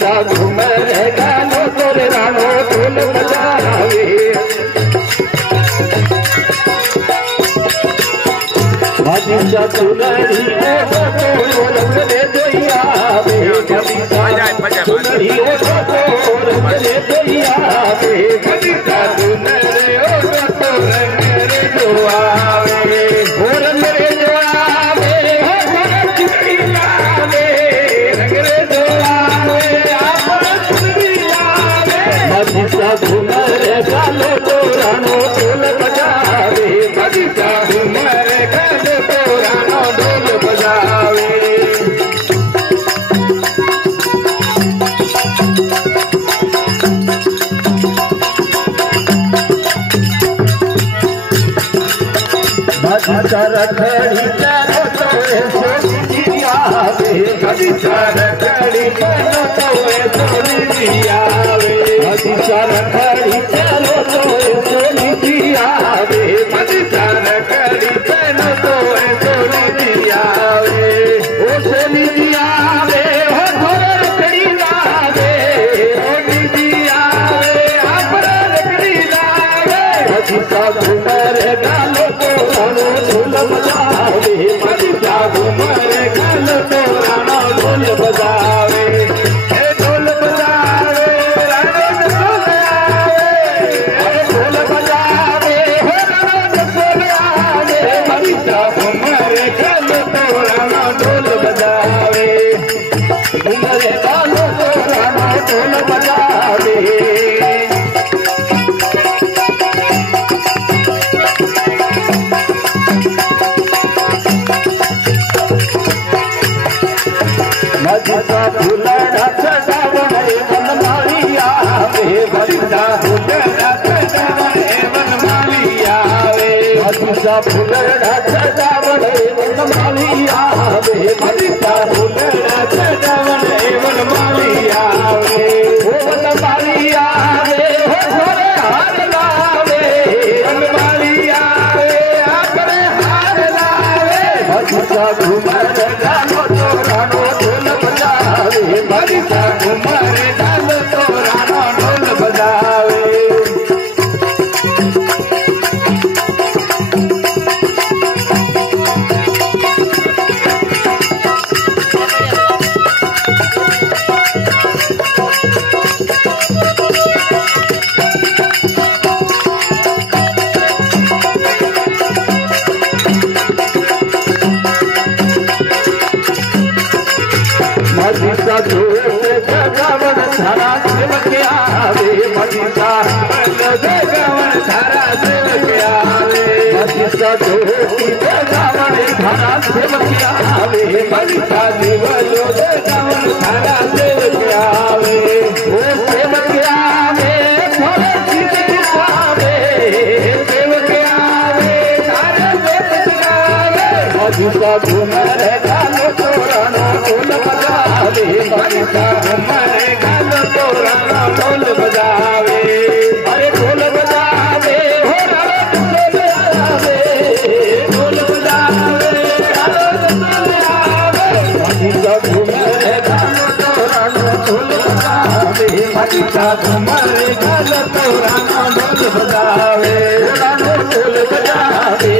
मधीसा घूमर गानो तोरे रानो ढोल बजावे मधीसा चुनरी ओ रंग ले दोइया मधीसा चुनरी ओ रंग ले दोइया मधीसा चुनरी ओ रंग ले दोआवे ओ रंग ले दोआवे ओ चुनरी लावे रंग ले दोआवे आप चुनरी लावे मधीसा घूमर गालो तो रानो ढोल बजावे मधीसा घूमर गालो तो रानो ढोल बजावे मधीसा रखड़ी चारो तोरे सोनी आवे मधीसा रखड़ी चारो तोरे सोनी आवे मधीसा रखड़ी चारो तोरे सोनी आवे मधीसा रखड़ी चारो तोरे सोनी आवे ओ सोनी आवे हो थोरे रखड़ी लावे ओ दीदी आवे आपरा रखड़ी लावे मधीसा घूमर गालो तो रानो ढोल बजावे मधीसा घूमर गालो तो रानो ढोल बजावे ढोल बजावे रानो ढोल आवे ढोल बजावे हो रानो ढोल आवे मधीसा घूमर गालो तो रानो ढोल बजावे घूमर गालो तो रानो ढोल बजावे मधीसा फूलड़ा सजावण वनमाली आवे मधीसा फूलड़ा सजावण वनमाली आवे मधीसा फूलड़ा सजावण वनमाली आवे मधीसा फूलड़ा सजावण वनमाली आवे ओ वनमाली आवे हो घोड़े हार लावे वनमाली आवे आपरे हार लावे मधीसा घूमर गानो तो रानो ढोल बजावे मधीसा घूमर गानो तो रानो ढोल बजावे मधीसा जगावण धारा सेवक आवे मधीसा जगावण धारा सेवक आवे मधीसा ज्योति जगावण धारा सेवक आवे मधीसा देवलो जगावण धारा सेवक आवे ओ सेवक आवे थोड़े चीज आवे सेवक आवे धारा सेवक आवे मधीसा घूमर गालो तो रानो ढोल बजावे मधीसा घूमर गालो तो रानो ढोल बजावे अरे ढोल बजावे हो रानो ढोल आवे ढोल बजावे रानो ढोल आवे मधीसा घूमर गालो तो रानो ढोल बजावे मधीसा घूमर गालो तो रानो ढोल बजावे रानो ढोल बजावे